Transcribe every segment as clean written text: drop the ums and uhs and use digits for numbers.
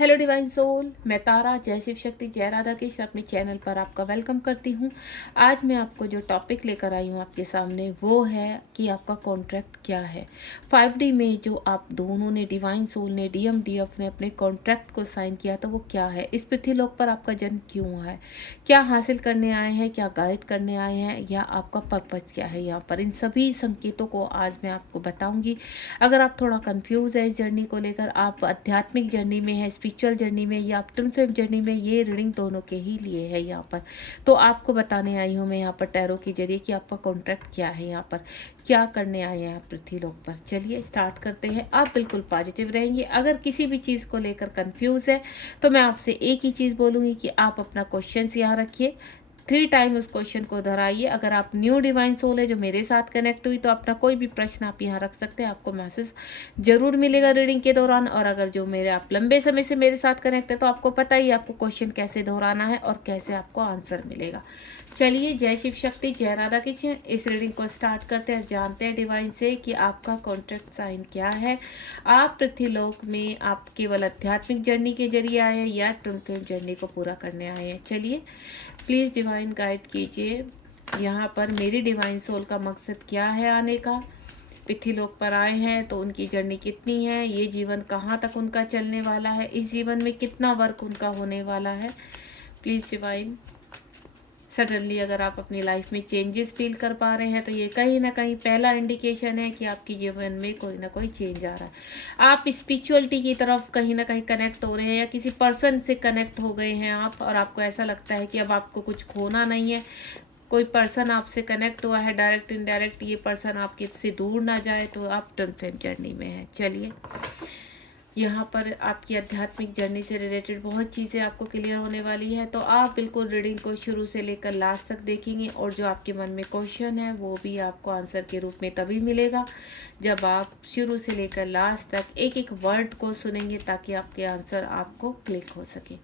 Hello divine soul, मैं तारा जय शिव शक्ति जय राधा कृष्ण अपने चैनल पर आपका वेलकम करती हूँ। आज मैं आपको जो टॉपिक लेकर आई हूँ आपके सामने वो है कि आपका कॉन्ट्रैक्ट क्या है। 5D में जो आप दोनों ने, डिवाइन सोल ने, DMDF ने अपने कॉन्ट्रैक्ट को साइन किया था वो क्या है, इस पृथ्वीलोक पर आपका जन्म क्यों हुआ है, क्या हासिल करने आए हैं, क्या गाइड करने आए हैं, या आपका पर्पज़ क्या है यहाँ पर। इन सभी संकेतों को आज मैं आपको बताऊँगी। अगर आप थोड़ा कन्फ्यूज़ है इस जर्नी को लेकर, आप आध्यात्मिक जर्नी में है, स्पिरिचुअल जर्नी में या ट्विन फ्लेम जर्नी में, ये रीडिंग दोनों के ही लिए है यहाँ पर। तो आपको बताने आई हूँ मैं यहाँ पर टैरो के जरिए कि आपका कॉन्ट्रैक्ट क्या है, यहाँ पर क्या करने आए हैं आप पृथ्वीलोक पर। चलिए स्टार्ट करते हैं। आप बिल्कुल पॉजिटिव रहेंगे। अगर किसी भी चीज़ को लेकर कंफ्यूज है तो मैं आपसे एक ही चीज़ बोलूँगी कि आप अपना क्वेश्चन यहाँ रखिए, 3 टाइम उस क्वेश्चन को दोहराइए। अगर आप न्यू डिवाइन सोल है जो मेरे साथ कनेक्ट हुई तो अपना कोई भी प्रश्न आप यहाँ रख सकते हैं, आपको मैसेज जरूर मिलेगा रीडिंग के दौरान। और अगर जो मेरे आप लंबे समय से मेरे साथ कनेक्ट है तो आपको पता ही है आपको क्वेश्चन कैसे दोहराना है और कैसे आपको आंसर मिलेगा। चलिए, जय शिव शक्ति जय राधा कृष्ण। इस रीडिंग को स्टार्ट करते हैं, जानते हैं डिवाइन से कि आपका कॉन्ट्रैक्ट साइन क्या है। आप पृथ्वीलोक में आप केवल आध्यात्मिक जर्नी के जरिए आए हैं या ट्विन फ्लेम जर्नी को पूरा करने आए हैं। चलिए प्लीज़ डिवाइन गाइड कीजिए यहाँ पर मेरी डिवाइन सोल का मकसद क्या है आने का। पृथ्वीलोक पर आए हैं तो उनकी जर्नी कितनी है, ये जीवन कहाँ तक उनका चलने वाला है, इस जीवन में कितना वर्क उनका होने वाला है। प्लीज़ डिवाइन, सडनली अगर आप अपनी लाइफ में चेंजेस फील कर पा रहे हैं तो ये कहीं ना कहीं पहला इंडिकेशन है कि आपकी जीवन में कोई ना कोई चेंज आ रहा है। आप स्पिरिचुअलिटी की तरफ कहीं ना कहीं कनेक्ट हो रहे हैं या किसी पर्सन से कनेक्ट हो गए हैं आप, और आपको ऐसा लगता है कि अब आपको कुछ खोना नहीं है। कोई पर्सन आपसे कनेक्ट हुआ है डायरेक्ट इनडायरेक्ट, ये पर्सन आपके से दूर ना जाए तो आप ट्विन फ्लेम जर्नी में हैं। चलिए, यहाँ पर आपकी आध्यात्मिक जर्नी से रिलेटेड बहुत चीज़ें आपको क्लियर होने वाली है, तो आप बिल्कुल रीडिंग को शुरू से लेकर लास्ट तक देखेंगे और जो आपके मन में क्वेश्चन है वो भी आपको आंसर के रूप में तभी मिलेगा जब आप शुरू से लेकर लास्ट तक एक एक वर्ड को सुनेंगे, ताकि आपके आंसर आपको क्लिक हो सके।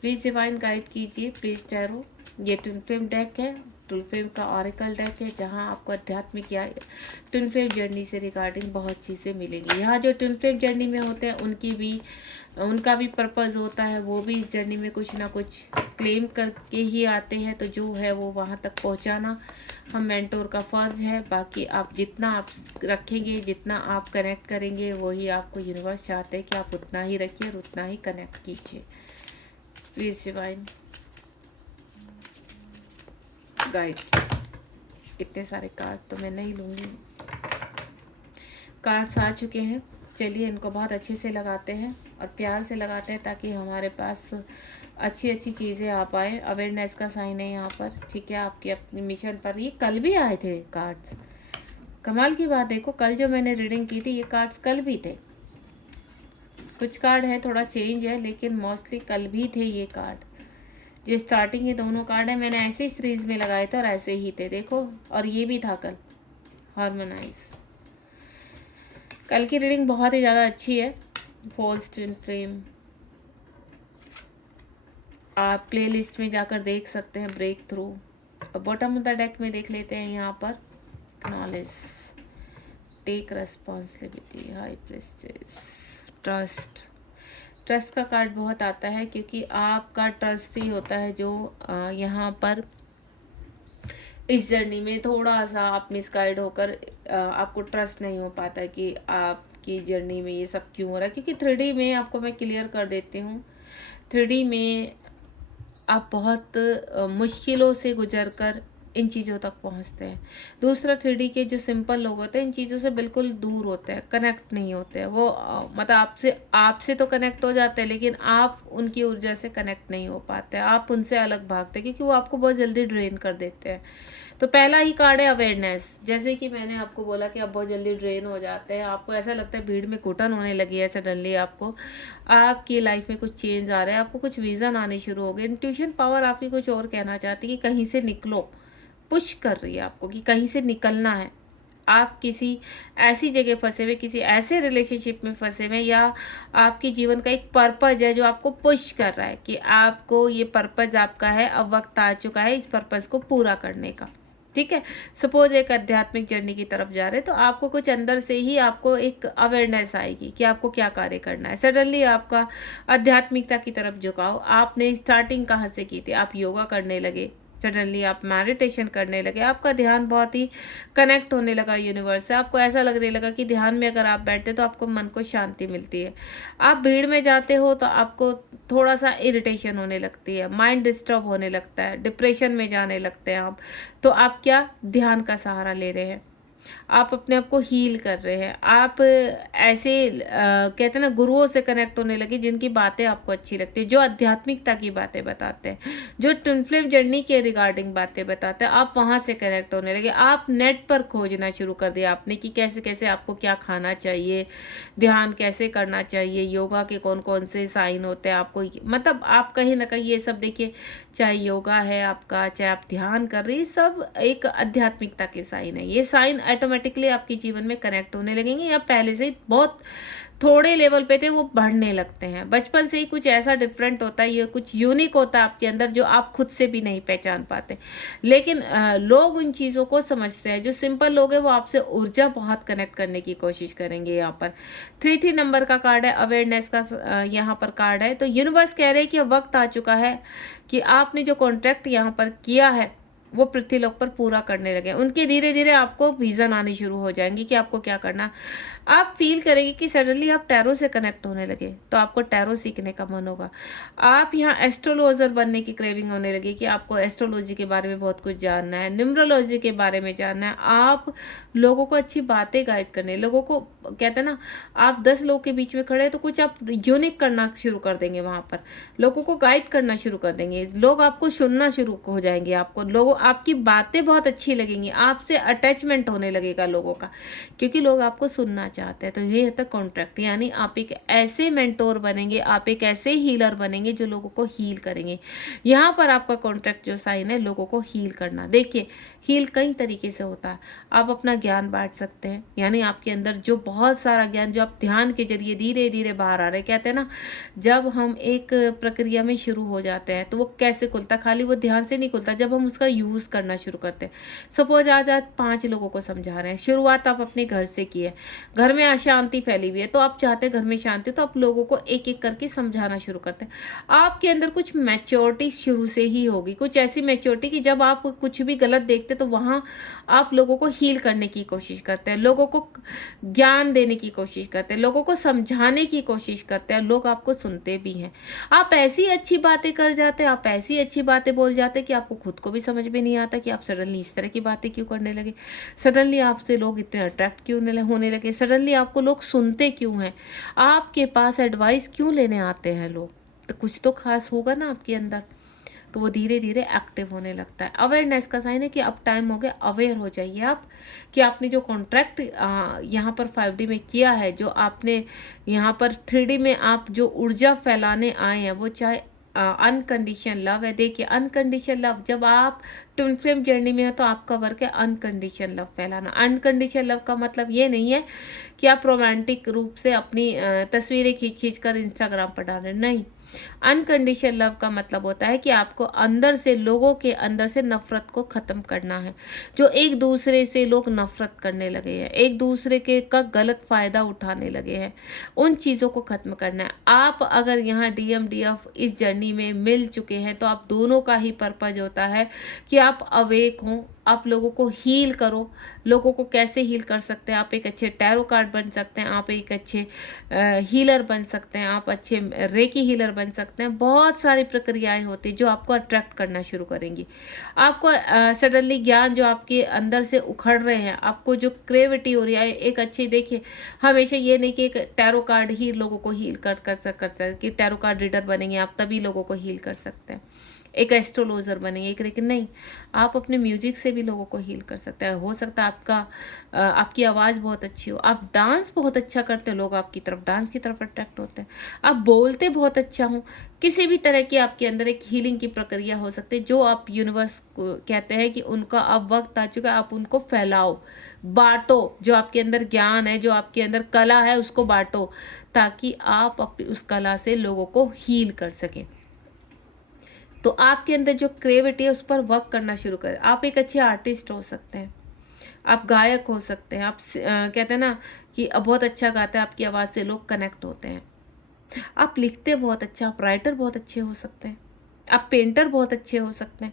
प्लीज़ डिवाइन गाइड कीजिए। प्लीज़ टैरो, ये ट्विन फ्लेम डेक है, ट्विन फ्लेम का ऑरेकल डेक है, जहां आपको आध्यात्मिक या ट्विन फ्लेम जर्नी से रिगार्डिंग बहुत चीज़ें मिलेंगी। यहाँ जो ट्विन फ्लेम जर्नी में होते हैं उनका भी पर्पज़ होता है, वो भी इस जर्नी में कुछ ना कुछ क्लेम करके ही आते हैं, तो जो है वो वहाँ तक पहुँचाना हम मेंटोर का फ़र्ज है। बाकी आप जितना आप रखेंगे, जितना आप कनेक्ट करेंगे, वही आपको यूनिवर्स चाहते हैं कि आप उतना ही रखिए और उतना ही कनेक्ट कीजिए। Please divine guide. इतने सारे कार्ड तो मैं नहीं लूँगी, कार्ड्स आ चुके हैं। चलिए इनको बहुत अच्छे से लगाते हैं और प्यार से लगाते हैं, ताकि हमारे पास अच्छी अच्छी चीज़ें आ पाए। अवेयरनेस का साइन है यहाँ पर, ठीक है, आपकी अपनी मिशन पर। ये कल भी आए थे कार्ड्स, कमाल की बात, देखो कल जो मैंने रीडिंग की थी ये कार्ड्स कल भी थे। कुछ कार्ड है थोड़ा चेंज है, लेकिन मोस्टली कल भी थे ये कार्ड। जो स्टार्टिंग ये दोनों कार्ड है मैंने ऐसे ही सीरीज में लगाए थे और ऐसे ही थे, देखो। और ये भी था कल, हार्मोनाइज। कल की रीडिंग बहुत ही ज़्यादा अच्छी है। फॉल्स ट्विन फ्लेम आप प्ले लिस्ट में जाकर देख सकते हैं, ब्रेक थ्रू। और बॉटम ऑफ द डेक में देख लेते हैं यहाँ पर, knowledge, take responsibility, high prestige, trust. Trust का कार्ड बहुत आता है, क्योंकि आपका ट्रस्ट ही होता है जो यहाँ पर इस जर्नी में थोड़ा सा आप मिसगाइड होकर आपको ट्रस्ट नहीं हो पाता कि आपकी जर्नी में ये सब क्यों हो रहा है। क्योंकि 3D में आपको मैं क्लियर कर देती हूँ, 3D में आप बहुत मुश्किलों से गुजर कर इन चीज़ों तक पहुंचते हैं। दूसरा, 3D के जो सिंपल लोग होते हैं इन चीज़ों से बिल्कुल दूर होते हैं, कनेक्ट नहीं होते हैं। वो मतलब आपसे तो कनेक्ट हो जाते हैं, लेकिन आप उनकी ऊर्जा से कनेक्ट नहीं हो पाते, आप उनसे अलग भागते हैं, क्योंकि वो आपको बहुत जल्दी ड्रेन कर देते हैं। तो पहला ही कार्ड है अवेयरनेस। जैसे कि मैंने आपको बोला कि आप बहुत जल्दी ड्रेन हो जाते हैं, आपको ऐसा लगता है भीड़ में घुटन होने लगी है सडनली, आपको आपकी लाइफ में कुछ चेंज आ रहा है, आपको कुछ विजन आने शुरू हो गए। इंट्यूशन पावर आपकी कुछ और कहना चाहती है कि कहीं से निकलो, पुश कर रही है आपको कि कहीं से निकलना है। आप किसी ऐसी जगह फंसे हुए, किसी ऐसे रिलेशनशिप में फंसे हुए, या आपके जीवन का एक पर्पज है जो आपको पुश कर रहा है कि आपको ये पर्पज आपका है, अब वक्त आ चुका है इस पर्पज को पूरा करने का। ठीक है। सपोज एक आध्यात्मिक जर्नी की तरफ जा रहे हैं, तो आपको कुछ अंदर से ही आपको एक अवेयरनेस आएगी कि आपको क्या कार्य करना है। सडनली आपका आध्यात्मिकता की तरफ झुकाव, आपने स्टार्टिंग कहाँ से की थी, आप योगा करने लगे, सडनली आप मेडिटेशन करने लगे, आपका ध्यान बहुत ही कनेक्ट होने लगा यूनिवर्स से, आपको ऐसा लगने लगा कि ध्यान में अगर आप बैठते तो आपको मन को शांति मिलती है। आप भीड़ में जाते हो तो आपको थोड़ा सा इरिटेशन होने लगती है, माइंड डिस्टर्ब होने लगता है, डिप्रेशन में जाने लगते हैं आप। तो आप क्या ध्यान का सहारा ले रहे हैं, आप अपने आप को हील कर रहे हैं। आप ऐसे कहते हैं ना, गुरुओं से कनेक्ट होने लगे जिनकी बातें आपको अच्छी लगती है, जो आध्यात्मिकता की बातें बताते हैं, जो ट्विन फ्लेम जर्नी के रिगार्डिंग बातें बताते हैं, आप वहां से कनेक्ट होने लगे। आप नेट पर खोजना शुरू कर दिया आपने कि कैसे कैसे आपको क्या खाना चाहिए, ध्यान कैसे करना चाहिए, योगा के कौन कौन से साइन होते हैं आपको, मतलब आप कहीं ना कहीं ये सब देखिए, चाहे योगा है आपका, चाहे आप ध्यान कर रही, सब एक आध्यात्मिकता के साइन है। ये साइन ऑटोमेटिकली आपके जीवन में कनेक्ट होने लगेंगे, या पहले से ही बहुत थोड़े लेवल पे थे वो बढ़ने लगते हैं। बचपन से ही कुछ ऐसा डिफरेंट होता है, ये कुछ यूनिक होता है आपके अंदर जो आप खुद से भी नहीं पहचान पाते। लेकिन लोग उन चीज़ों को समझते हैं। जो सिंपल लोग हैं वो आपसे ऊर्जा बहुत कनेक्ट करने की कोशिश करेंगे। यहाँ पर 3 नंबर का कार्ड है, अवेयरनेस का यहाँ पर कार्ड है। तो यूनिवर्स कह रहे हैं कि अब वक्त आ चुका है कि आपने जो कॉन्ट्रैक्ट यहाँ पर किया है वो पृथ्वीलोक पर पूरा करने लगे। उनके धीरे धीरे आपको विजन आनी शुरू हो जाएंगी कि आपको क्या करना। आप फील करेंगे कि सडनली आप टैरो से कनेक्ट होने लगे, तो आपको टैरो सीखने का मन होगा। आप यहाँ एस्ट्रोलॉजर बनने की क्रेविंग होने लगी कि आपको एस्ट्रोलॉजी के बारे में बहुत कुछ जानना है, न्यूमरोलॉजी के बारे में जानना है। आप लोगों को अच्छी बातें गाइड करने, लोगों को कहते हैं ना, आप 10 लोग के बीच में खड़े हैं तो कुछ आप यूनिक करना शुरू कर देंगे, वहां पर लोगों को गाइड करना शुरू कर देंगे, लोग आपको सुनना शुरू हो जाएंगे, आपको लोगों आपकी बातें बहुत अच्छी लगेंगी, आपसे अटैचमेंट होने लगेगा लोगों का, क्योंकि लोग आपको सुनना चाहते हैं। तो ये है कॉन्ट्रैक्ट, यानी आप एक ऐसे मेंटोर बनेंगे, आप एक ऐसे हीलर बनेंगे जो लोगों को हील करेंगे। यहाँ पर आपका कॉन्ट्रैक्ट जो साइन है, लोगों को हील करना। देखिए, हील कई तरीके से होता है। आप अपना ज्ञान बांट सकते हैं, यानी आपके अंदर जो बहुत सारा ज्ञान जो आप ध्यान के जरिए धीरे धीरे बाहर आ रहे हैं। कहते हैं ना, जब हम एक प्रक्रिया में शुरू हो जाते हैं तो वो कैसे खुलता, खाली वो ध्यान से नहीं खुलता, जब हम उसका यूज करना शुरू करते हैं। सपोज आज आज 5 लोगों को समझा रहे हैं, शुरुआत आप अपने घर से की है, घर में अशांति फैली हुई है, तो आप चाहते हैं घर में शांति, तो आप लोगों को एक एक करके समझाना शुरू करते हैं। आपके अंदर कुछ मैच्योरिटी शुरू से ही होगी, कुछ ऐसी मैच्योरिटी कि जब आप कुछ भी गलत देखते तो वहां आप लोगों को हील करने की कोशिश करते हैं, लोगों को ज्ञान देने की कोशिश करते हैं, लोगों को समझाने की कोशिश करते हैं, लोग आपको सुनते भी हैं। आप ऐसी अच्छी बातें कर जाते हैं, आप ऐसी अच्छी बातें बोल जाते हैं कि आपको खुद को भी समझ में नहीं आता कि आप सडनली इस तरह की बातें क्यों करने लगे, सडनली आपसे लोग इतने अट्रैक्ट क्यों होने लगे, सडनली आपको लोग सुनते क्यों हैं, आपके पास एडवाइस क्यों लेने आते हैं लोग। तो कुछ तो खास होगा ना आपके अंदर। तो वो धीरे धीरे एक्टिव होने लगता है। अवेयरनेस का साइन है कि अब टाइम हो गया, अवेयर हो जाइए आप कि आपने जो कॉन्ट्रैक्ट यहाँ पर 5D में किया है, जो आपने यहाँ पर 3D में आप जो ऊर्जा फैलाने आए हैं, वो चाहे अनकंडीशन लव है। देखिए, अनकंडीशन लव, जब आप ट्विन फ्लेम जर्नी में है तो आपका वर्क है अनकंडीशन लव फैलाना। अनकंडीशन लव का मतलब ये नहीं है कि आप रोमांटिक रूप से अपनी तस्वीरें खींच खींच कर इंस्टाग्राम पर डाल रहे, नहीं। अनकंडीशनल लव का मतलब होता है कि आपको अंदर से, लोगों के अंदर से नफरत को खत्म करना है। जो एक दूसरे से लोग नफरत करने लगे हैं, एक दूसरे के का गलत फायदा उठाने लगे हैं, उन चीज़ों को खत्म करना है। आप अगर यहाँ DMDF इस जर्नी में मिल चुके हैं तो आप दोनों का ही पर्पज होता है कि आप अवेक हों, आप लोगों को हील करो। लोगों को कैसे हील कर सकते हैं, आप एक अच्छे टैरो कार्ड बन सकते हैं, आप एक अच्छे हीलर बन सकते हैं, आप अच्छे रेकी हीलर बन सकते हैं। बहुत सारी प्रक्रियाएं होती हैं जो आपको अट्रैक्ट करना शुरू करेंगी। आपको सडनली ज्ञान जो आपके अंदर से उखड़ रहे हैं, आपको जो क्रेविटी हो रही है, एक अच्छी, देखिए हमेशा ये नहीं कि एक टैरो कार्ड ही लोगों को हील कर सकते कि टैरो कार्ड रीडर बनेंगे आप तभी लोगों को हील कर सकते हैं, एक एस्ट्रोलॉजर बनेंगे एक, लेकिन नहीं, आप अपने म्यूजिक से भी लोगों को हील कर सकते हैं। हो सकता है आपकी आवाज़ बहुत अच्छी हो, आप डांस बहुत अच्छा करते हो, लोग आपकी तरफ, डांस की तरफ अट्रैक्ट होते हैं। आप बोलते बहुत अच्छा हो, किसी भी तरह की आपके अंदर एक हीलिंग की प्रक्रिया हो सकती है, जो आप यूनिवर्स को कहते हैं कि उनका अब वक्त आ चुका है, आप उनको फैलाओ, बांटो। जो आपके अंदर ज्ञान है, जो आपके अंदर कला है, उसको बांटो, ताकि आप अपनी उस कला से लोगों को हील कर सकें। तो आपके अंदर जो क्रिएटिविटी है उस पर वर्क करना शुरू करें। आप एक अच्छे आर्टिस्ट हो सकते हैं, आप गायक हो सकते हैं, आप कहते हैं ना कि बहुत अच्छा गाते हैं, आपकी आवाज़ से लोग कनेक्ट होते हैं। आप लिखते बहुत अच्छा, आप राइटर बहुत अच्छे हो सकते हैं, आप पेंटर बहुत अच्छे हो सकते हैं।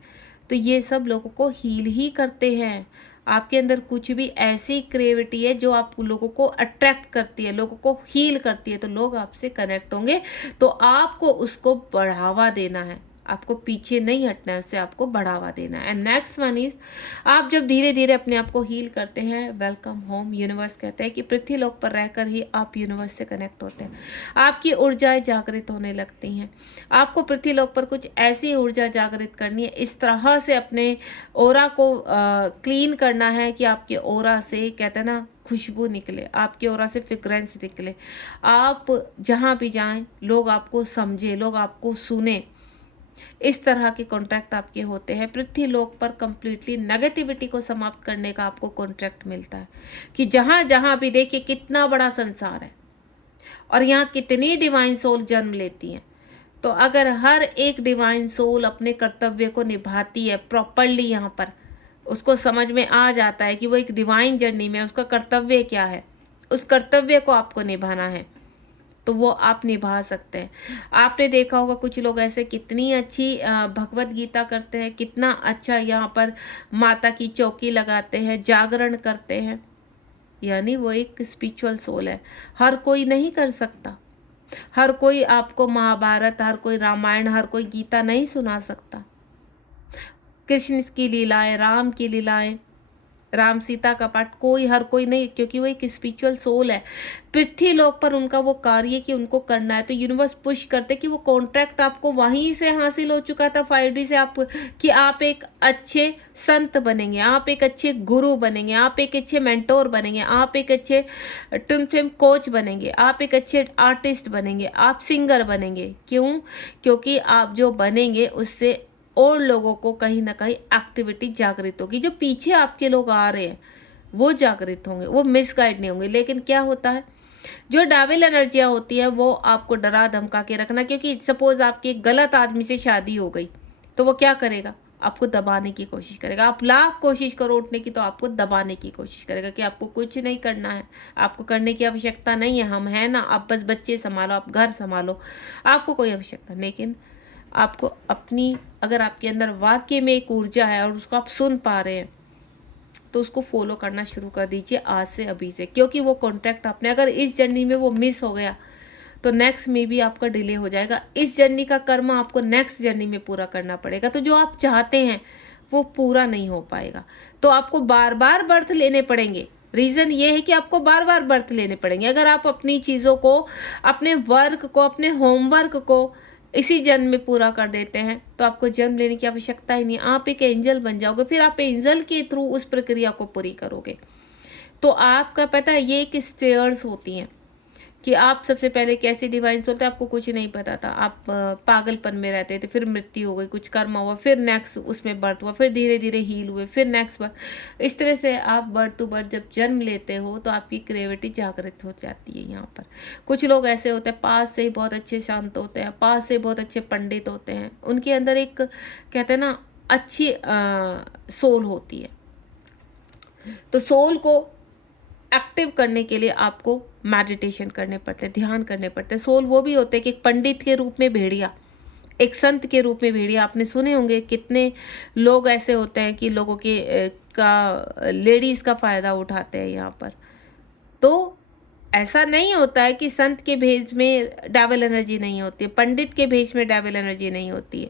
तो ये सब लोगों को हील ही करते हैं। आपके अंदर कुछ भी ऐसी क्रिएटिविटी है जो आप लोगों को अट्रैक्ट करती है, लोगों को हील करती है, तो लोग आपसे कनेक्ट होंगे। तो आपको उसको बढ़ावा देना है, आपको पीछे नहीं हटना है, उससे आपको बढ़ावा देना है। एंड नेक्स्ट वन इज, आप जब धीरे धीरे अपने आप को हील करते हैं, वेलकम होम। यूनिवर्स कहते हैं कि पृथ्वी लोक पर रहकर ही आप यूनिवर्स से कनेक्ट होते हैं। आपकी ऊर्जाएं जागृत होने लगती हैं। आपको पृथ्वी लोक पर कुछ ऐसी ऊर्जा जागृत करनी है, इस तरह से अपने ओरा को क्लीन करना है कि आपके ओरा से, कहते हैं ना, खुशबू निकले, आपके ओरा से फ्रेग्रेंस निकले। आप जहाँ भी जाएं लोग आपको समझे, लोग आपको सुने। इस तरह के कॉन्ट्रैक्ट आपके होते हैं। पृथ्वी लोक पर कंप्लीटली नेगेटिविटी को समाप्त करने का आपको कॉन्ट्रैक्ट मिलता है कि जहाँ जहाँ भी देखिए कितना बड़ा संसार है और यहाँ कितनी डिवाइन सोल जन्म लेती हैं। तो अगर हर एक डिवाइन सोल अपने कर्तव्य को निभाती है प्रॉपरली, यहाँ पर उसको समझ में आ जाता है कि वो एक डिवाइन जर्नी में उसका कर्तव्य क्या है, उस कर्तव्य को आपको निभाना है, तो वो आप निभा सकते हैं। आपने देखा होगा कुछ लोग ऐसे कितनी अच्छी भगवत गीता करते हैं, कितना अच्छा यहाँ पर माता की चौकी लगाते हैं, जागरण करते हैं, यानी वो एक स्पिरिचुअल सोल है। हर कोई नहीं कर सकता, हर कोई आपको महाभारत, हर कोई रामायण, हर कोई गीता नहीं सुना सकता। कृष्ण की लीलाएं, राम की लीलाएं, राम सीता का पाठ हर कोई नहीं, क्योंकि वो एक स्पिरिचुअल सोल है। पृथ्वी लोक पर उनका वो कार्य कि उनको करना है, तो यूनिवर्स पुश करते कि वो कॉन्ट्रैक्ट आपको वहीं से हासिल हो चुका था 5D से, आप कि आप एक अच्छे संत बनेंगे, आप एक अच्छे गुरु बनेंगे, आप एक अच्छे मेंटोर बनेंगे, आप एक अच्छे ट्विन फ्लेम कोच बनेंगे, आप एक अच्छे आर्टिस्ट बनेंगे, आप सिंगर बनेंगे। क्यों? क्योंकि आप जो बनेंगे उससे और लोगों को कहीं ना कहीं एक्टिविटी जागृत होगी। जो पीछे आपके लोग आ रहे हैं वो जागृत होंगे, वो मिसगाइड नहीं होंगे। लेकिन क्या होता है, जो डेविल एनर्जियाँ होती है वो आपको डरा धमका के रखना, क्योंकि सपोज आपकी एक गलत आदमी से शादी हो गई तो वो क्या करेगा, आपको दबाने की कोशिश करेगा। आप लाख कोशिश करो उठने की तो आपको दबाने की कोशिश करेगा कि आपको कुछ नहीं करना है, आपको करने की आवश्यकता नहीं है, हम हैं ना, आप बस बच्चे संभालो, आप घर संभालो, आपको कोई आवश्यकता। लेकिन आपको अपनी, अगर आपके अंदर वाकई में एक ऊर्जा है और उसको आप सुन पा रहे हैं, तो उसको फॉलो करना शुरू कर दीजिए आज से, अभी से। क्योंकि वो कॉन्ट्रैक्ट आपने, अगर इस जर्नी में वो मिस हो गया तो नेक्स्ट में भी आपका डिले हो जाएगा। इस जर्नी का कर्म आपको नेक्स्ट जर्नी में पूरा करना पड़ेगा, तो जो आप चाहते हैं वो पूरा नहीं हो पाएगा। तो आपको बार बार बर्थ लेने पड़ेंगे। रीज़न ये है कि आपको बार बार बर्थ लेने पड़ेंगे। अगर आप अपनी चीज़ों को, अपने वर्क को, अपने होमवर्क को इसी जन्म में पूरा कर देते हैं तो आपको जन्म लेने की आवश्यकता ही नहीं। आप एक एंजल बन जाओगे, फिर आप एंजल के थ्रू उस प्रक्रिया को पूरी करोगे। तो आपका पता है ये एक स्टेयर्स होती हैं कि आप सबसे पहले कैसे डिवाइन सोल थे, आपको कुछ नहीं पता था, आप पागलपन में रहते थे, फिर मृत्यु हो गई, कुछ कर्म हुआ, फिर नेक्स्ट उसमें बर्थ हुआ, फिर धीरे धीरे हील हुए, फिर नेक्स्ट बर्थ। इस तरह से आप बर्थ टू बर्थ जब जन्म लेते हो तो आपकी क्रिएटिविटी जागृत हो जाती है। यहाँ पर कुछ लोग ऐसे होते हैं, पास से ही बहुत अच्छे शांत होते हैं, पास से बहुत अच्छे पंडित होते हैं, उनके अंदर एक, कहते हैं ना, अच्छी सोल होती है। तो सोल को एक्टिव करने के लिए आपको मेडिटेशन करने पड़ते हैं, ध्यान करने पड़ते हैं। सोल वो भी होते हैं कि एक पंडित के रूप में भेड़िया, एक संत के रूप में भेड़िया। आपने सुने होंगे कितने लोग ऐसे होते हैं कि लोगों के लेडीज़ का फ़ायदा उठाते हैं यहाँ पर। तो ऐसा नहीं होता है कि संत के भेष में डेविल एनर्जी नहीं होती है, पंडित के भेष में डेविल एनर्जी नहीं होती है,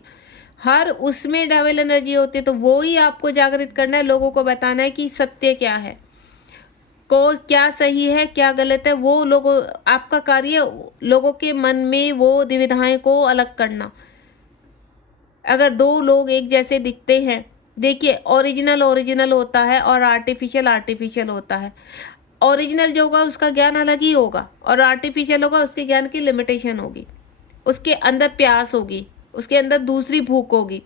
हर उसमें डेविल एनर्जी होती है। तो वो ही आपको जागृत करना है, लोगों को बताना है कि सत्य क्या है, को क्या सही है क्या गलत है। वो लोगों, आपका कार्य लोगों के मन में वो दुविधाएं को अलग करना। अगर दो लोग एक जैसे दिखते हैं, देखिए ओरिजिनल ओरिजिनल होता है और आर्टिफिशियल आर्टिफिशियल होता है। ओरिजिनल जो होगा उसका ज्ञान अलग ही होगा और आर्टिफिशियल होगा उसके ज्ञान की लिमिटेशन होगी, उसके अंदर प्यास होगी, उसके अंदर दूसरी भूख होगी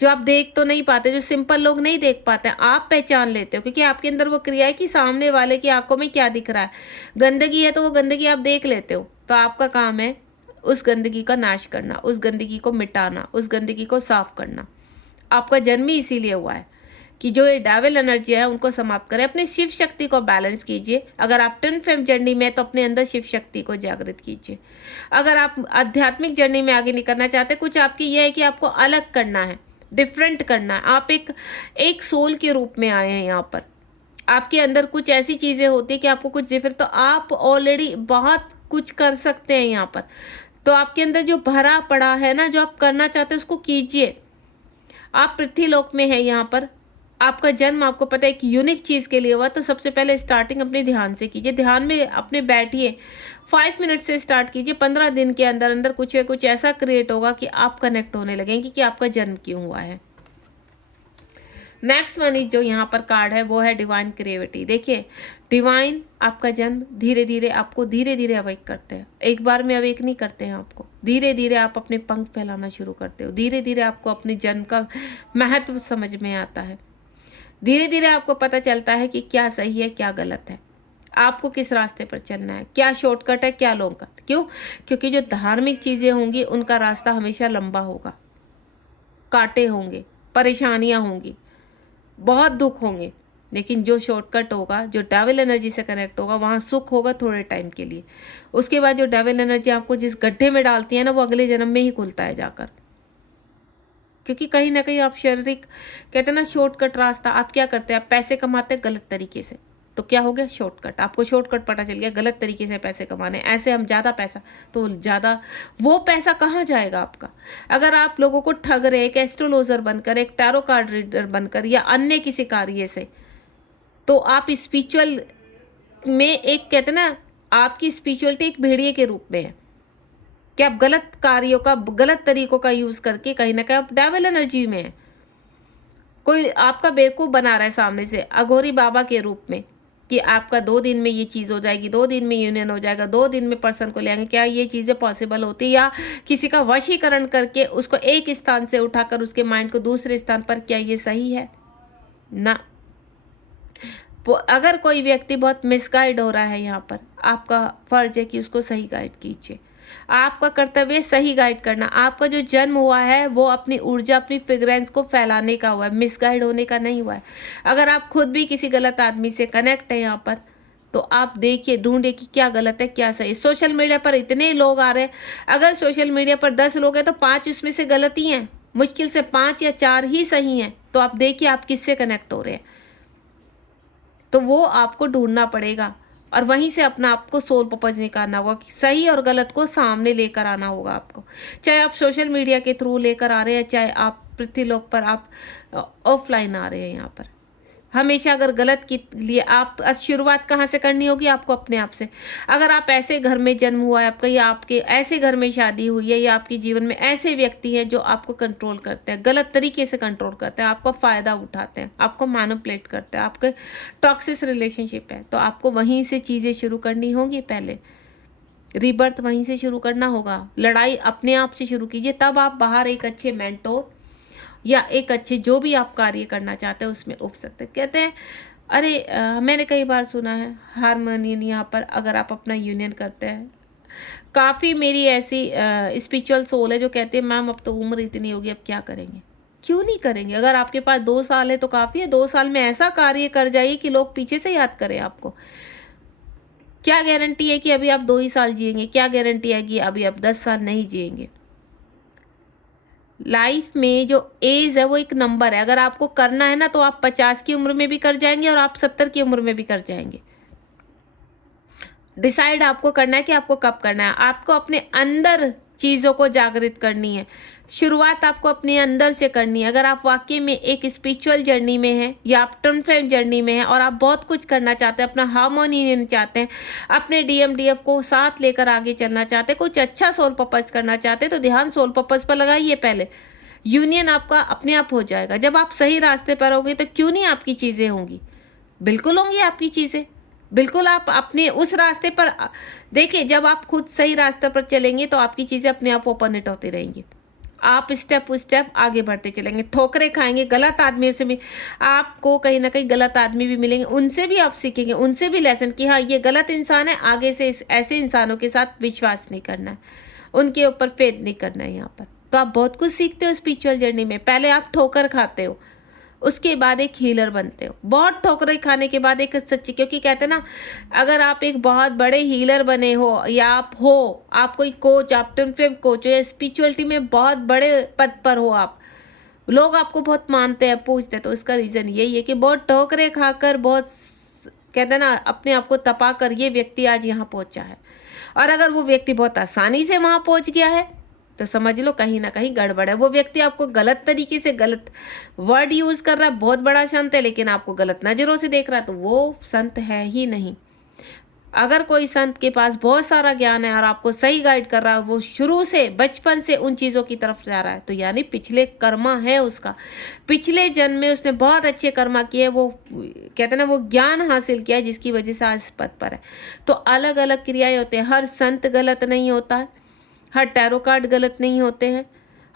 जो आप देख तो नहीं पाते, जो सिंपल लोग नहीं देख पाते, आप पहचान लेते हो क्योंकि आपके अंदर वो क्रिया है कि सामने वाले की आंखों में क्या दिख रहा है। गंदगी है तो वो गंदगी आप देख लेते हो, तो आपका काम है उस गंदगी का नाश करना, उस गंदगी को मिटाना, उस गंदगी को साफ करना। आपका जन्म ही इसीलिए हुआ है कि जो ये डेविल एनर्जी है उनको समाप्त करें। अपनी शिव शक्ति को बैलेंस कीजिए। अगर आप ट्विन फ्लेम जर्नी में तो अपने अंदर शिव शक्ति को जागृत कीजिए। अगर आप आध्यात्मिक जर्नी में आगे नहीं करना चाहते, कुछ आपकी यह है कि आपको अलग करना है, डिफरेंट करना है, आप एक सोल के रूप में आए हैं यहाँ पर। आपके अंदर कुछ ऐसी चीज़ें होती है कि आपको कुछ डिफरेंट, तो आप ऑलरेडी बहुत कुछ कर सकते हैं यहाँ पर। तो आपके अंदर जो भरा पड़ा है ना, जो आप करना चाहते हैं उसको कीजिए। आप पृथ्वीलोक में है यहाँ पर, आपका जन्म आपको पता है एक यूनिक चीज़ के लिए हुआ। तो सबसे पहले स्टार्टिंग अपने ध्यान से कीजिए। ध्यान में अपने बैठिए, 5 मिनट से स्टार्ट कीजिए। 15 दिन के अंदर अंदर कुछ ऐसा क्रिएट होगा कि आप कनेक्ट होने लगेंगे कि आपका जन्म क्यों हुआ है। नेक्स्ट वन जो यहाँ पर कार्ड है वो है डिवाइन क्रिएटिविटी। देखिए, डिवाइन आपका जन्म धीरे धीरे आपको धीरे धीरे अवेक करते हैं। एक बार में अवेक नहीं करते हैं आपको, धीरे धीरे आप अपने पंख फैलाना शुरू करते हो। धीरे धीरे आपको अपने जन्म का महत्व समझ में आता है। धीरे धीरे आपको पता चलता है कि क्या सही है क्या गलत है, आपको किस रास्ते पर चलना है, क्या शॉर्टकट है क्या लॉन्ग कट। क्यों? क्योंकि जो धार्मिक चीज़ें होंगी उनका रास्ता हमेशा लंबा होगा, कांटे होंगे, परेशानियां होंगी, बहुत दुख होंगे। लेकिन जो शॉर्टकट होगा, जो डेविल एनर्जी से कनेक्ट होगा, वहाँ सुख होगा थोड़े टाइम के लिए। उसके बाद जो डेविल एनर्जी आपको जिस गड्ढे में डालती है ना, वो अगले जन्म में ही खुलता है जाकर। क्योंकि कहीं ना कहीं आप शारीरिक, कहते हैं ना शॉर्टकट रास्ता, आप क्या करते हैं, आप पैसे कमाते हैं गलत तरीके से, तो क्या हो गया शॉर्टकट। आपको शॉर्टकट पता चल गया, गलत तरीके से पैसे कमाने, ऐसे हम ज़्यादा पैसा, तो ज़्यादा वो पैसा कहाँ जाएगा आपका। अगर आप लोगों को ठग रहे, एक एस्ट्रोलॉजर बनकर, एक टैरो कार्ड रीडर बनकर या अन्य किसी कार्य से, तो आप स्पिरिचुअल में एक, कहते ना आपकी स्पिरिचुअलिटी एक भेड़िए के रूप में है कि आप गलत कार्यों का, गलत तरीकों का यूज़ करके कहीं ना कहीं आप डेविल एनर्जी में है। कोई आपका बेवकूफ़ बना रहा है सामने से, अघोरी बाबा के रूप में, कि आपका 2 दिन में ये चीज़ हो जाएगी, 2 दिन में यूनियन हो जाएगा, 2 दिन में पर्सन को ले आएंगे। क्या ये चीज़ें पॉसिबल होती, या किसी का वशीकरण करके उसको एक स्थान से उठाकर उसके माइंड को दूसरे स्थान पर, क्या ये सही है? ना। अगर कोई व्यक्ति बहुत मिसगाइड हो रहा है यहाँ पर, आपका फर्ज है कि उसको सही गाइड कीजिए। आपका कर्तव्य सही गाइड करना। आपका जो जन्म हुआ है वो अपनी ऊर्जा, अपनी फ्रेग्रेंस को फैलाने का हुआ है, मिसगाइड होने का नहीं हुआ है। अगर आप खुद भी किसी गलत आदमी से कनेक्ट है यहाँ पर, तो आप देखिए, ढूंढिए कि क्या गलत है क्या सही। सोशल मीडिया पर इतने लोग आ रहे हैं, अगर सोशल मीडिया पर 10 लोग हैं तो 5 उसमें से गलत ही हैं, मुश्किल से 5 या 4 ही सही हैं। तो आप देखिए आप किससे कनेक्ट हो रहे हैं, तो वो आपको ढूंढना पड़ेगा और वहीं से अपना आपको सोल पर्पज निकालना होगा कि सही और गलत को सामने लेकर आना होगा आपको। चाहे आप सोशल मीडिया के थ्रू लेकर आ रहे हैं, चाहे आप पृथ्वीलोक पर आप ऑफलाइन आ रहे हैं यहाँ पर, हमेशा अगर गलत के लिए आप शुरुआत कहाँ से करनी होगी, आपको अपने आप से। अगर आप ऐसे घर में जन्म हुआ है आपका, या आपके ऐसे घर में शादी हुई है, या आपके जीवन में ऐसे व्यक्ति हैं जो आपको कंट्रोल करते हैं, गलत तरीके से कंट्रोल करते हैं, आपका फ़ायदा उठाते हैं, आपको मैनिपुलेट करते हैं, आपके टॉक्सिक रिलेशनशिप है, तो आपको वहीं से चीज़ें शुरू करनी होंगी। पहले रीबर्थ वहीं से शुरू करना होगा। लड़ाई अपने आप से शुरू कीजिए, तब आप बाहर एक अच्छे मेंटोर या एक अच्छे जो भी आप कार्य करना चाहते हैं उसमें उठ सकते हैं। कहते हैं, अरे मैंने कई बार सुना है हारमोनियन यहाँ पर अगर आप अपना यूनियन करते हैं, काफ़ी मेरी ऐसी स्पिरिचुअल सोल है जो कहते हैं मैम अब तो उम्र इतनी होगी, अब क्या करेंगे। क्यों नहीं करेंगे? अगर आपके पास 2 साल है तो काफ़ी है। 2 साल में ऐसा कार्य कर जाइए कि लोग पीछे से याद करें आपको। क्या गारंटी है कि अभी आप 2 ही साल जिएंगे? क्या गारंटी है कि अभी आप 10 साल नहीं जिएंगे? लाइफ में जो एज है वो एक नंबर है। अगर आपको करना है ना, तो आप 50 की उम्र में भी कर जाएंगे और आप 70 की उम्र में भी कर जाएंगे। डिसाइड आपको करना है कि आपको कब करना है। आपको अपने अंदर चीज़ों को जागृत करनी है। शुरुआत आपको अपने अंदर से करनी है। अगर आप वाकई में एक स्पिरिचुअल जर्नी में हैं, या आप ट्विन फ्लेम जर्नी में हैं और आप बहुत कुछ करना चाहते हैं, अपना हार्मोनी चाहते हैं, अपने DMDF को साथ लेकर आगे चलना चाहते हैं, कुछ अच्छा सोल पर्पस करना चाहते हैं, तो ध्यान सोल पर्पस पर लगाइए। पहले यूनियन आपका अपने आप हो जाएगा। जब आप सही रास्ते पर होंगे तो क्यों नहीं आपकी चीज़ें होंगी, बिल्कुल होंगी आपकी चीज़ें, बिल्कुल। आप अपने उस रास्ते पर देखिए, जब आप खुद सही रास्ते पर चलेंगे तो आपकी चीज़ें अपने आप ओपन इट होती रहेंगी। आप स्टेप स्टेप आगे बढ़ते चलेंगे। ठोकरें खाएंगे, गलत आदमी से भी आपको कहीं ना कहीं गलत आदमी भी मिलेंगे, उनसे भी आप सीखेंगे, उनसे भी लेसन कि हाँ ये गलत इंसान है, आगे से ऐसे इंसानों के साथ विश्वास नहीं करना है। उनके ऊपर फेथ नहीं करना है यहाँ पर। तो आप बहुत कुछ सीखते हो स्पिरिचुअल जर्नी में। पहले आप ठोकर खाते हो, उसके बाद एक हीलर बनते हो। बहुत ठोकरें खाने के बाद एक सच्ची, क्योंकि कहते हैं ना, अगर आप एक बहुत बड़े हीलर बने हो या आप कोई कोच, आप ट्विन फ्लेम कोच हो या स्पिरिचुअलिटी में बहुत बड़े पद पर हो, आप लोग आपको बहुत मानते हैं, पूछते हैं, तो इसका रीज़न यही है कि बहुत ठोकरें खाकर, बहुत कहते हैं ना, अपने आप को तपा कर ये व्यक्ति आज यहाँ पहुँचा है। और अगर वो व्यक्ति बहुत आसानी से वहाँ पहुँच गया है तो समझ लो कहीं ना कहीं गड़बड़ है। वो व्यक्ति आपको गलत तरीके से गलत वर्ड यूज़ कर रहा है, बहुत बड़ा संत है लेकिन आपको गलत नज़रों से देख रहा है, तो वो संत है ही नहीं। अगर कोई संत के पास बहुत सारा ज्ञान है और आपको सही गाइड कर रहा है, वो शुरू से बचपन से उन चीज़ों की तरफ जा रहा है, तो यानी पिछले कर्मा है उसका, पिछले जन्म में उसने बहुत अच्छे कर्मा किए, वो कहते हैं ना, वो ज्ञान हासिल किया जिसकी वजह से आज इस पद पर है। तो अलग अलग क्रियाएं होते हैं। हर संत गलत नहीं होता है, हर टैरो कार्ड गलत नहीं होते हैं,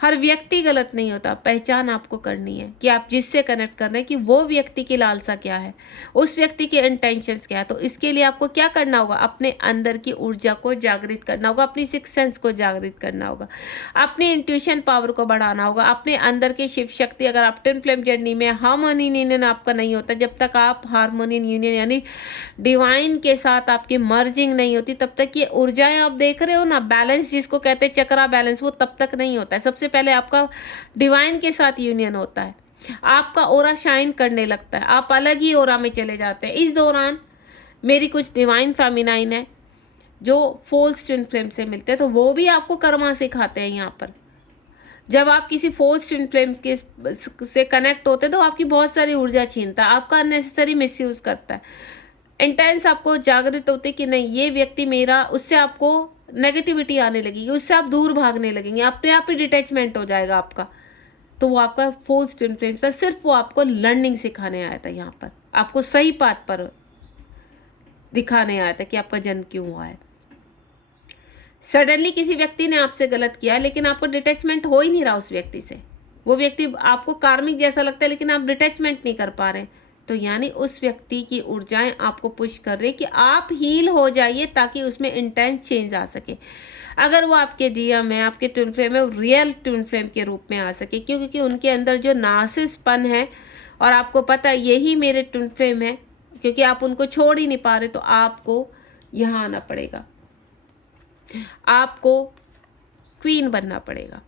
हर व्यक्ति गलत नहीं होता। पहचान आपको करनी है कि आप जिससे कनेक्ट कर रहे हैं कि वो व्यक्ति की लालसा क्या है, उस व्यक्ति के इंटेंशंस क्या है। तो इसके लिए आपको क्या करना होगा, अपने अंदर की ऊर्जा को जागृत करना होगा, अपनी सिक्स सेंस को जागृत करना होगा, अपनी इंट्यूशन पावर को बढ़ाना होगा, अपने अंदर की शिव शक्ति। अगर आप ट्विन फ्लेम जर्नी में हार्मोनी यूनियन आपका नहीं होता, जब तक आप हार्मोनी यूनियन यानी डिवाइन के साथ आपकी मर्जिंग नहीं होती, तब तक ये ऊर्जाएं आप देख रहे हो ना, बैलेंस जिसको कहते हैं चक्रा बैलेंस, वो तब तक नहीं होता है। सबसे पहले आपका डिवाइन के साथ यूनियन होता है, आपका ओरा शाइन करने लगता है, आप अलग ही ओरा में चले जाते हैं। इस दौरान मेरी कुछ डिवाइन फेमिनाइन है जो फोल्स ट्विन फ्लेम से मिलते हैं, तो वो भी आपको कर्मा सिखाते हैं यहाँ पर। जब आप किसी फोल्स ट्विन फ्लेम के से कनेक्ट होते हैं तो आपकी बहुत सारी ऊर्जा छीनता है, आपका अननेसेसरी मिसयूज करता है। इंटेंस आपको जागृत होते कि नहीं, ये व्यक्ति मेरा, उससे आपको नेगेटिविटी आने लगेगी, उससे आप दूर भागने लगेंगे, अपने आप ही डिटैचमेंट हो जाएगा आपका। तो वो आपका फोर्स ट्विन फ्लेम था, सिर्फ वो आपको लर्निंग सिखाने आया था, यहाँ पर आपको सही पाथ पर दिखाने आया था कि आपका जन्म क्यों हुआ है। सडनली किसी व्यक्ति ने आपसे गलत किया लेकिन आपको डिटैचमेंट हो ही नहीं रहा उस व्यक्ति से, वो व्यक्ति आपको कार्मिक जैसा लगता है लेकिन आप डिटैचमेंट नहीं कर पा रहे, तो यानी उस व्यक्ति की ऊर्जाएं आपको पुश कर रही कि आप हील हो जाइए ताकि उसमें इंटेंस चेंज आ सके। अगर वो आपके डीएम है, आपके ट्विन फ्लेम है, वो रियल ट्विन फ्लेम के रूप में आ सके, क्योंकि उनके अंदर जो नार्सिसपन है और आपको पता है यही मेरे ट्विन फ्लेम है, क्योंकि आप उनको छोड़ ही नहीं पा रहे, तो आपको यहाँ आना पड़ेगा, आपको क्वीन बनना पड़ेगा,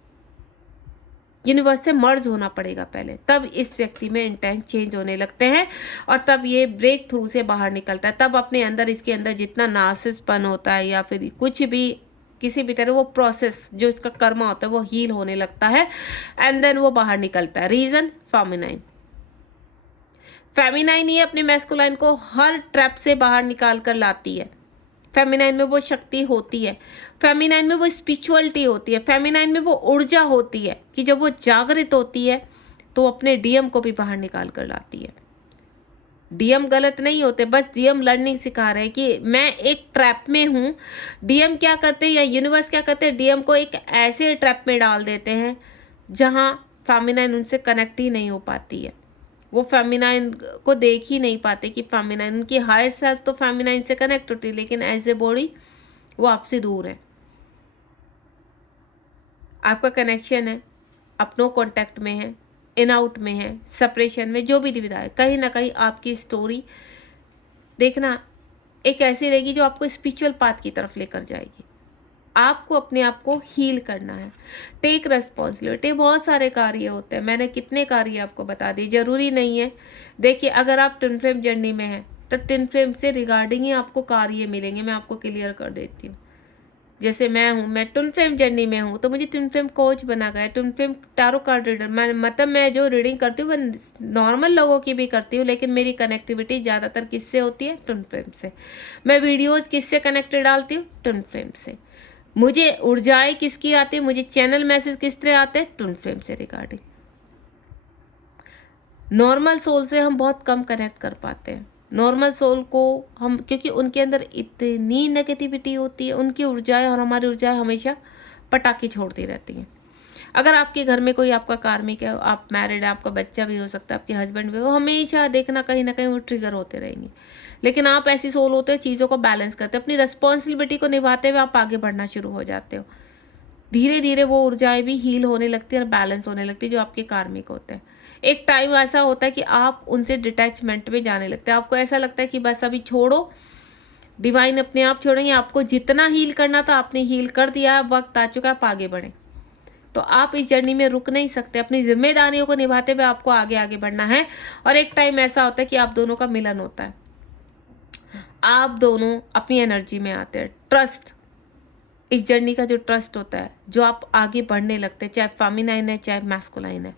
यूनिवर्स से मर्ज होना पड़ेगा पहले, तब इस व्यक्ति में इंटेंस चेंज होने लगते हैं और तब ये ब्रेक थ्रू से बाहर निकलता है। तब अपने अंदर, इसके अंदर जितना नार्सिसपन होता है या फिर कुछ भी किसी भी तरह वो प्रोसेस जो इसका कर्मा होता है वो हील होने लगता है एंड देन वो बाहर निकलता है। रीजन फेमिनाइन, फेमिनाइन ही अपने मैस्कुलाइन को हर ट्रैप से बाहर निकाल कर लाती है। फेमिनाइन में वो शक्ति होती है, फेमिनाइन में वो स्पिरिचुअलिटी होती है, फेमिनाइन में वो ऊर्जा होती है कि जब वो जागृत होती है तो अपने डीएम को भी बाहर निकाल कर लाती है। डीएम गलत नहीं होते, बस डीएम लर्निंग सिखा रहे हैं कि मैं एक ट्रैप में हूँ। डीएम क्या करते हैं या यूनिवर्स क्या करते हैं, डीएम को एक ऐसे ट्रैप में डाल देते हैं जहाँ फेमिनाइन उनसे कनेक्ट ही नहीं हो पाती है, वो फेमिनाइन को देख ही नहीं पाते कि फेमिनाइन, उनकी हायर सेल्फ तो फेमिनाइन से कनेक्ट होती है लेकिन एज ए बॉडी वो आपसे दूर है। आपका कनेक्शन है, आप नो कॉन्टैक्ट में है, इन आउट में है, सेपरेशन में, जो भी दुविधा है, कहीं ना कहीं आपकी स्टोरी देखना एक ऐसी रहेगी जो आपको स्पिरिचुअल पाथ की तरफ लेकर जाएगी। आपको अपने आप को हील करना है, टेक रेस्पॉन्सिबिलिटी। बहुत सारे कार्य होते हैं, मैंने कितने कार्य आपको बता दिए, जरूरी नहीं है। देखिए, अगर आप ट्विन फ्लेम जर्नी में हैं तो ट्विन फ्लेम से रिगार्डिंग ही आपको कार्य मिलेंगे। मैं आपको क्लियर कर देती हूँ, जैसे मैं हूँ, मैं ट्विन फ्लेम जर्नी में हूँ तो मुझे ट्विन फ्लेम कोच बना गया, twin flame tarot card reader. मैं जो रीडिंग करती हूँ मैं नॉर्मल लोगों की भी करती हूँ, लेकिन मेरी कनेक्टिविटी ज़्यादातर किससे होती है, ट्विन फ्लेम से। मैं वीडियोज़ किससे कनेक्टेड डालती हूँ, ट्विन फ्लेम से। मुझे ऊर्जाएं किसकी आती है, मुझे चैनल मैसेज किस तरह आते हैं, ट्विन फ्लेम से रिगार्डिंग। नॉर्मल सोल से हम बहुत कम कनेक्ट कर पाते हैं। नॉर्मल सोल को हम, क्योंकि उनके अंदर इतनी नेगेटिविटी होती है, उनकी ऊर्जाएं और हमारी ऊर्जाएं हमेशा पटाखे छोड़ती रहती हैं। अगर आपके घर में कोई आपका कार्मिक है, आप मैरिड है, आपका बच्चा भी हो सकता है, आपके हस्बैंड भी, वो हमेशा देखना कहीं ना कहीं वो ट्रिगर होते रहेंगे। लेकिन आप ऐसी सोल होते हो, चीज़ों को बैलेंस करते हो, अपनी रिस्पॉन्सिबिलिटी को निभाते हुए आप आगे बढ़ना शुरू हो जाते हो। धीरे धीरे वो ऊर्जाएं भी हील होने लगती है और बैलेंस होने लगती है जो आपके कार्मिक होते हैं। एक टाइम ऐसा होता है कि आप उनसे डिटैचमेंट में जाने लगते हैं, आपको ऐसा लगता है कि बस अभी छोड़ो, डिवाइन अपने आप छोड़ेंगे, आपको जितना हील करना था आपने हील कर दिया, वक्त आ चुका है, आप आगे बढ़ें। तो आप इस जर्नी में रुक नहीं सकते, अपनी जिम्मेदारियों को निभाते हुए आपको आगे आगे बढ़ना है। और एक टाइम ऐसा होता है कि आप दोनों का मिलन होता है, आप दोनों अपनी एनर्जी में आते हैं। ट्रस्ट, इस जर्नी का जो ट्रस्ट होता है, जो आप आगे बढ़ने लगते हैं, चाहे फेमिनाइन है चाहे मैस्कुलाइन है,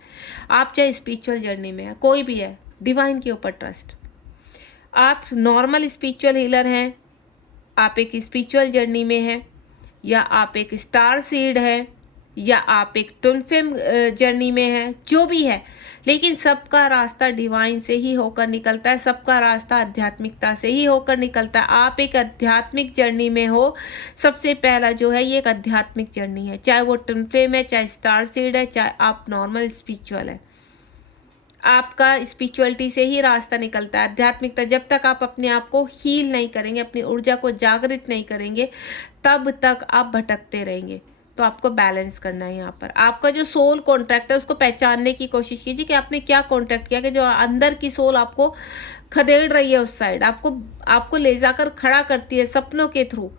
आप चाहे स्पिरिचुअल जर्नी में है, कोई भी है, डिवाइन के ऊपर ट्रस्ट। आप नॉर्मल स्पिरिचुअल हीलर हैं, आप एक स्पिरिचुअल जर्नी में हैं, या आप एक स्टार सीड है, या आप एक ट्विन फ्लेम जर्नी में हैं, जो भी है, लेकिन सबका रास्ता डिवाइन से ही होकर निकलता है, सबका रास्ता आध्यात्मिकता से ही होकर निकलता है। आप एक आध्यात्मिक जर्नी में हो, सबसे पहला जो है ये एक आध्यात्मिक जर्नी है, चाहे वो ट्विन फ्लेम है, चाहे स्टार सीड है, चाहे आप नॉर्मल स्पिरिचुअल है, आपका स्पिरिचुअलिटी से ही रास्ता निकलता है, आध्यात्मिकता। जब तक आप अपने आप को हील नहीं करेंगे, अपनी ऊर्जा को जागृत नहीं करेंगे, तब तक आप भटकते रहेंगे। तो आपको बैलेंस करना है। यहाँ पर आपका जो सोल कॉन्ट्रैक्ट है उसको पहचानने की कोशिश कीजिए कि आपने क्या कॉन्ट्रैक्ट किया, कि जो अंदर की सोल आपको खदेड़ रही है उस साइड, आपको ले जाकर खड़ा करती है सपनों के थ्रू।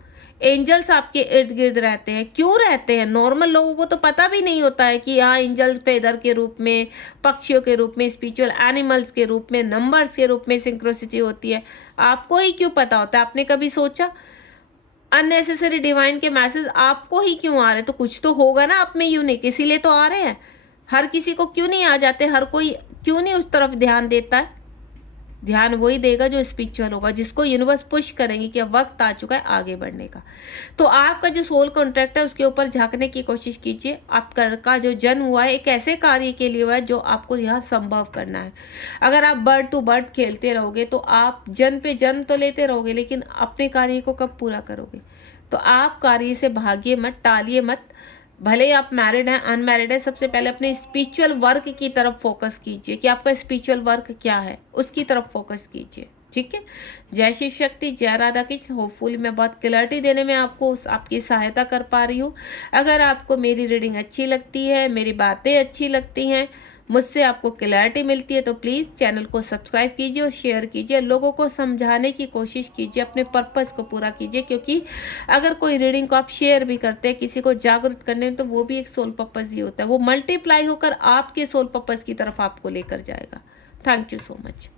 एंजल्स आपके इर्द गिर्द रहते हैं, क्यों रहते हैं? नॉर्मल लोगों को तो पता भी नहीं होता है कि हाँ एंजल्स फेदर के रूप में, पक्षियों के रूप में, स्पिरिचुअल एनिमल्स के रूप में, नंबर्स के रूप में सिंक्रोसिटी होती है। आपको ही क्यों पता होता है? आपने कभी सोचा? अननेसेसरी डिवाइन के मैसेज आपको ही क्यों आ रहे? तो कुछ तो होगा ना आप में यूनिक, इसीलिए तो आ रहे हैं। हर किसी को क्यों नहीं आ जाते? हर कोई क्यों नहीं उस तरफ ध्यान देता है? ध्यान वही देगा जो स्पिरिचुअल होगा, जिसको यूनिवर्स पुश करेंगे कि अब वक्त आ चुका है आगे बढ़ने का। तो आपका जो सोल कॉन्ट्रैक्ट है उसके ऊपर झांकने की कोशिश कीजिए। आपका जो जन्म हुआ है एक ऐसे कार्य के लिए हुआ है जो आपको यहाँ संभव करना है। अगर आप बर्ड टू बर्ड खेलते रहोगे तो आप जन्म पे जन्म तो लेते रहोगे, लेकिन अपने कार्य को कब पूरा करोगे? तो आप कार्य से भागिए मत, टालिए मत। भले ही आप मैरिड हैं, अनमैरिड है, सबसे पहले अपने स्पिरिचुअल वर्क की तरफ फोकस कीजिए कि आपका स्पिरिचुअल वर्क क्या है, उसकी तरफ फोकस कीजिए। ठीक है। जय शिव शक्ति, जय राधा कृष्ण। होपफुली मैं बहुत क्लैरिटी देने में आपको आपकी सहायता कर पा रही हूँ। अगर आपको मेरी रीडिंग अच्छी लगती है, मेरी बातें अच्छी लगती हैं, मुझसे आपको क्लैरिटी मिलती है, तो प्लीज़ चैनल को सब्सक्राइब कीजिए और शेयर कीजिए। लोगों को समझाने की कोशिश कीजिए, अपने पर्पस को पूरा कीजिए, क्योंकि अगर कोई रीडिंग को आप शेयर भी करते हैं किसी को जागरूक करने में, तो वो भी एक सोल पर्पस ही होता है। वो मल्टीप्लाई होकर आपके सोल पर्पस की तरफ आपको लेकर जाएगा। Thank you so much.